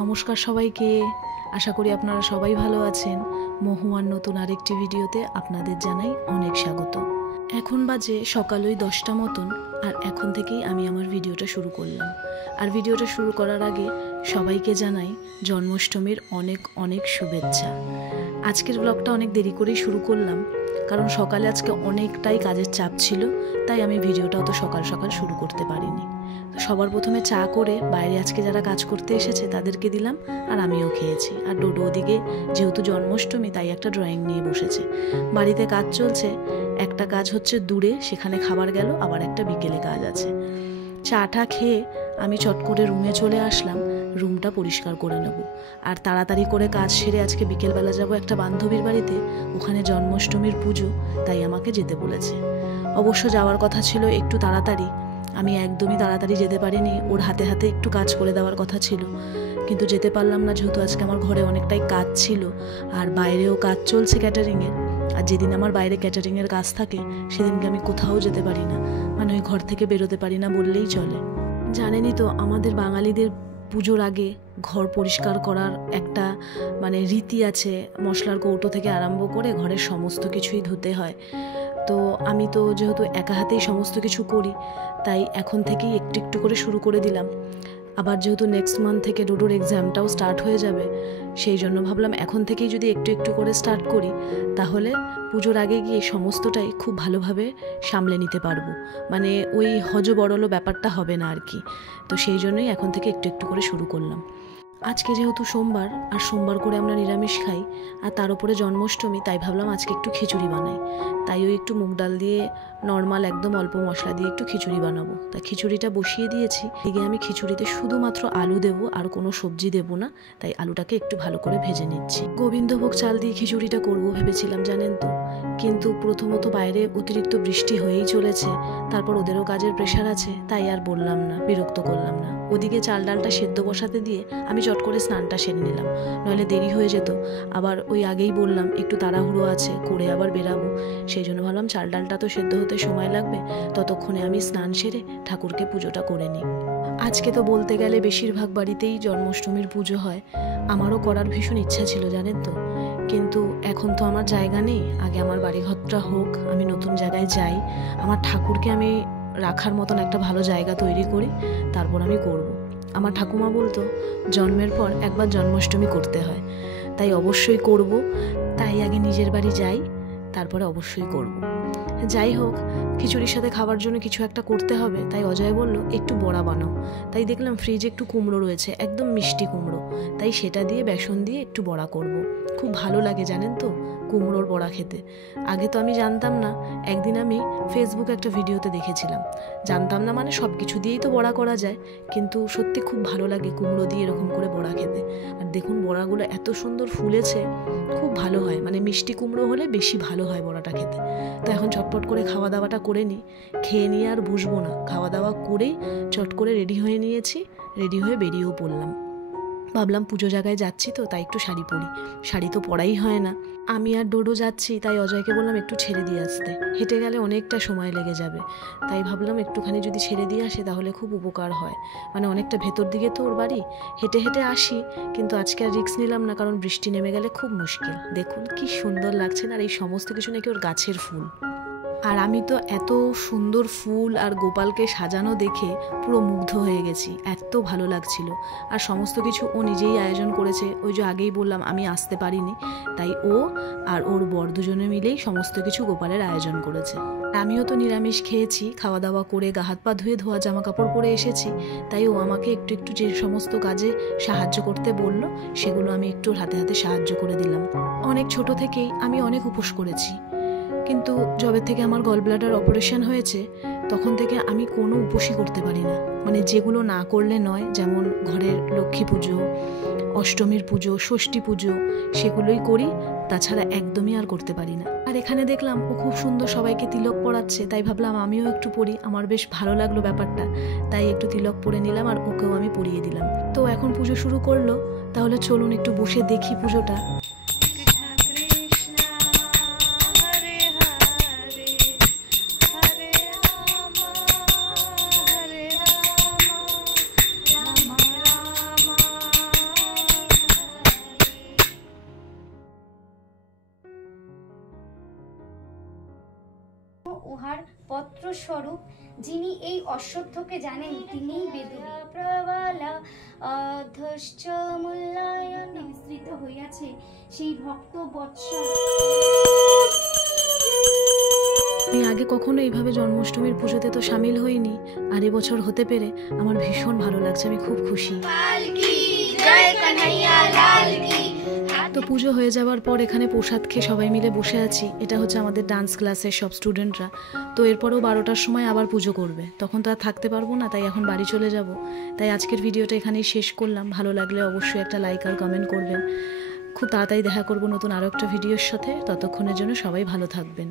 নমস্কার সবাইকে। আশা করি আপনারা সবাই ভালো আছেন। মহুয়ার নতুন আরেকটি ভিডিওতে আপনাদের জানাই অনেক স্বাগত। এখন বাজে সকাল ওই 10টা মতন, আর এখন থেকেই আমি আমার ভিডিওটা শুরু করলাম। আর ভিডিওটা শুরু করার আগে সবাইকে জানাই জন্মাষ্টমীর অনেক অনেক শুভেচ্ছা। আজকের ব্লগটা অনেক দেরি করেই শুরু করলাম, কারণ সকালে আজকে অনেকটাই কাজের চাপ ছিল, তাই আমি ভিডিওটা অত সকাল সকাল শুরু করতে পারিনি। সবার প্রথমে চা করে বাইরে আজকে যারা কাজ করতে এসেছে তাদেরকে দিলাম, আর আমিও খেয়েছি। আর ডোডো ওদিকে যেহেতু জন্মাষ্টমী তাই একটা ড্রয়িং নিয়ে বসেছে। বাড়িতে কাজ চলছে, একটা কাজ হচ্ছে দূরে, সেখানে খাবার গেল, আবার একটা বিকেলে কাজ আছে। চাটা খেয়ে আমি চট করে রুমে চলে আসলাম, রুমটা পরিষ্কার করে নেব। আর তাড়াতাড়ি করে কাজ সেরে আজকে বিকেলবেলা যাব একটা বান্ধবীর বাড়িতে, ওখানে জন্মাষ্টমীর পুজো, তাই আমাকে যেতে বলেছে। অবশ্য যাওয়ার কথা ছিল একটু তাড়াতাড়ি, আমি একদমই তাড়াতাড়ি যেতে পারিনি। ওর হাতে হাতে একটু কাজ করে দেওয়ার কথা ছিল, কিন্তু যেতে পারলাম না, যেহেতু আজকে আমার ঘরে অনেকটাই কাজ ছিল আর বাইরেও কাজ চলছে ক্যাটারিংয়ের। আর যেদিন আমার বাইরে ক্যাটারিংয়ের কাজ থাকে সেদিনকে আমি কোথাও যেতে পারি না, মানে ওই ঘর থেকে বেরোতে পারি না বললেই চলে। জানেনই তো আমাদের বাঙালিদের পুজোর আগে ঘর পরিষ্কার করার একটা রীতি আছে। মশলার কৌটো থেকে আরম্ভ করে ঘরের সমস্ত কিছুই ধুতে হয়। তো আমি তো যেহেতু একা হাতেই সমস্ত কিছু করি, তাই এখন থেকেই একটু একটু করে শুরু করে দিলাম। আবার যেহেতু নেক্সট মান্থ থেকে ডোডোর এক্সামটাও স্টার্ট হয়ে যাবে, সেই জন্য ভাবলাম এখন থেকেই যদি একটু একটু করে স্টার্ট করি, তাহলে পুজোর আগে গিয়ে সমস্তটাই খুব ভালোভাবে সামলে নিতে পারবো। ওই হজবরল ব্যাপারটা হবে না আর কি। তো সেই জন্যই এখন থেকে একটু একটু করে শুরু করলাম। আজকে যেহেতু সোমবার, আর সোমবার করে আমরা নিরামিষ খাই, আর তার উপরে জন্মাষ্টমী, তাই ভাবলাম আজকে একটু খিচুড়ি বানাই। তাই ওই একটু মুগ ডাল দিয়ে নর্মাল একদম অল্প মশলা দিয়ে একটু খিচুড়ি বানাবো। তাই খিচুড়িটা বসিয়ে দিয়েছি। এদিকে আমি খিচুড়িতে শুধুমাত্র আলু দেবো, আর কোনো সবজি দেবো না, তাই আলুটাকে একটু ভালো করে ভেজে নিচ্ছি। গোবিন্দভোগ চাল দিয়ে খিচুড়িটা করবো ভেবেছিলাম, জানেন তো, কিন্তু প্রথমত বাইরে অতিরিক্ত বৃষ্টি হয়েই চলেছে, তারপর ওদেরও কাজের প্রেশার আছে, তাই আর বললাম না, বিরক্ত করলাম না। ওদিকে চাল ডালটা সেদ্ধ বসাতে দিয়ে আমি চট করে স্নানটা সেরে নিলাম, নইলে দেরি হয়ে যেত। আবার ওই আগেই বললাম একটু তাড়াহুড়ো আছে, করে আবার বেরাবো, সেই জন্য ভাবলাম চাল ডালটা তো সেদ্ধ হতে সময় লাগবে, ততক্ষণে আমি স্নান সেরে ঠাকুরকে পুজোটা করে নিই। আজকে তো বলতে গেলে বেশিরভাগ বাড়িতেই জন্মাষ্টমীর পুজো হয়। আমারও করার ভীষণ ইচ্ছা ছিল, জানেন তো, কিন্তু এখন তো আমার জায়গা নেই। আগে আমার বাড়িঘরটা হোক, আমি নতুন জায়গায় যাই, আমার ঠাকুরকে আমি রাখার মতন একটা ভালো জায়গা তৈরি করি, তারপর আমি করব। আমার ঠাকুমা বলতো জন্মের পর একবার জন্মাষ্টমী করতে হয়, তাই অবশ্যই করব। তাই আগে নিজের বাড়ি যাই, তারপরে অবশ্যই করব। যাই হোক, খিচুড়ির সাথে খাবার জন্য কিছু একটা করতে হবে, তাই অজয় বলল একটু বড়া বানাও। তাই দেখলাম ফ্রিজে একটু কুমড়ো রয়েছে, একদম মিষ্টি কুমড়ো, তাই সেটা দিয়ে বেসন দিয়ে একটু বড়া করব। খুব ভালো লাগে জানেন তো কুমড়োর বড়া খেতে। আগে তো আমি জানতাম না, একদিন আমি ফেসবুকে একটা ভিডিওতে দেখেছিলাম। জানতাম না সব কিছু দিয়েই তো বড়া করা যায়, কিন্তু সত্যি খুব ভালো লাগে কুমড়ো দিয়ে এরকম করে বড়া খেতে। আর দেখুন বড়াগুলো এত সুন্দর ফুলেছে, খুব ভালো হয়, মিষ্টি কুমড়ো হলে বেশি ভালো হয় বড়াটা খেতে। তো এখন চটপট করে খাওয়া দাওয়াটা করে নিই, খেয়ে নিয়ে আর বসবো না, খাওয়া দাওয়া করেই চট করে রেডি হয়ে নিয়েছি, রেডি হয়ে বেরিয়েও পড়লাম। ভাবলাম পুজো জায়গায় যাচ্ছি তো, তাই একটু শাড়ি পরি, শাড়ি তো পরাই হয় না। আমি আর ডোডো যাচ্ছি, তাই অজয়কে বললাম একটু ছেড়ে দিয়ে আসতে, হেঁটে গেলে অনেকটা সময় লেগে যাবে, তাই ভাবলাম একটুখানি যদি ছেড়ে দিয়ে আসে তাহলে খুব উপকার হয়। অনেকটা ভেতর দিকে তো ওর বাড়ি, হেঁটে হেঁটে আসি, কিন্তু আজকে আর রিস্ক নিলাম না, কারণ বৃষ্টি নেমে গেলে খুব মুশকিল। দেখুন কি সুন্দর লাগছে না, আর এই সমস্ত কিছু নাকি ওর গাছের ফুল। আর আমি তো এত সুন্দর ফুল আর গোপালকে সাজানো দেখে পুরো মুগ্ধ হয়ে গেছি, এত ভালো লাগছিল। আর সমস্ত কিছু ও নিজেই আয়োজন করেছে, ওই যে আগেই বললাম আমি আসতে পারিনি, তাই ও আর ওর বর দুজনে মিলেই সমস্ত কিছু গোপালের আয়োজন করেছে। আমিও তো নিরামিষ খেয়েছি, খাওয়া দাওয়া করে গা হাত পা ধুয়ে ধোয়া জামা কাপড় পরে এসেছি, তাই ও আমাকে একটু একটু যে সমস্ত কাজে সাহায্য করতে বলল, সেগুলো আমি একটু হাতে হাতে সাহায্য করে দিলাম। অনেক ছোট থেকেই আমি অনেক উপোস করেছি, কিন্তু যবে থেকে আমার গল ব্লাডার অপারেশন হয়েছে তখন থেকে আমি কোনো উপোসই করতে পারি না। যেগুলো না করলে নয়, যেমন ঘরের লক্ষ্মী পুজো, অষ্টমীর পুজো, ষষ্ঠী পুজো, সেগুলোই করি, তাছাড়া একদমই আর করতে পারি না। আর এখানে দেখলাম ও খুব সুন্দর সবাইকে তিলক পরাচ্ছে, তাই ভাবলাম আমিও একটু পরি, আমার বেশ ভালো লাগলো ব্যাপারটা, তাই একটু তিলক পরে নিলাম, আর ওকেও আমি পরিয়ে দিলাম। তো এখন পুজো শুরু করলো, তাহলে চলুন একটু বসে দেখি পুজোটা। উহার পত্রস্বরূপ। যিনি এই অশ্বত্থকে জানেন তিনিই বেদুরী। প্রবালা অধশ্চ মূল্যায়ন বিস্তৃত হইয়াছে সেই ভক্ত বৎসল। আমি আগে কখনো এইভাবে জন্মাষ্টমীর পুজোতে তো সামিল হইনি, আর এবছর হতে পেরে আমার ভীষণ ভালো লাগছে, আমি খুব খুশি। তো পুজো হয়ে যাওয়ার পর এখানে প্রসাদ খেয়ে সবাই মিলে বসে আছি। এটা হচ্ছে আমাদের ডান্স ক্লাসের সব স্টুডেন্টরা। তো এরপরেও 12টার সময় আবার পুজো করবে, তখন তো আর থাকতে পারবো না, তাই এখন বাড়ি চলে যাব। তাই আজকের ভিডিওটা এখানেই শেষ করলাম। ভালো লাগলে অবশ্যই একটা লাইক আর কমেন্ট করবেন। খুব তাড়াতাড়ি দেখা করবো নতুন আরও একটা ভিডিওর সাথে। ততক্ষণের জন্য সবাই ভালো থাকবেন।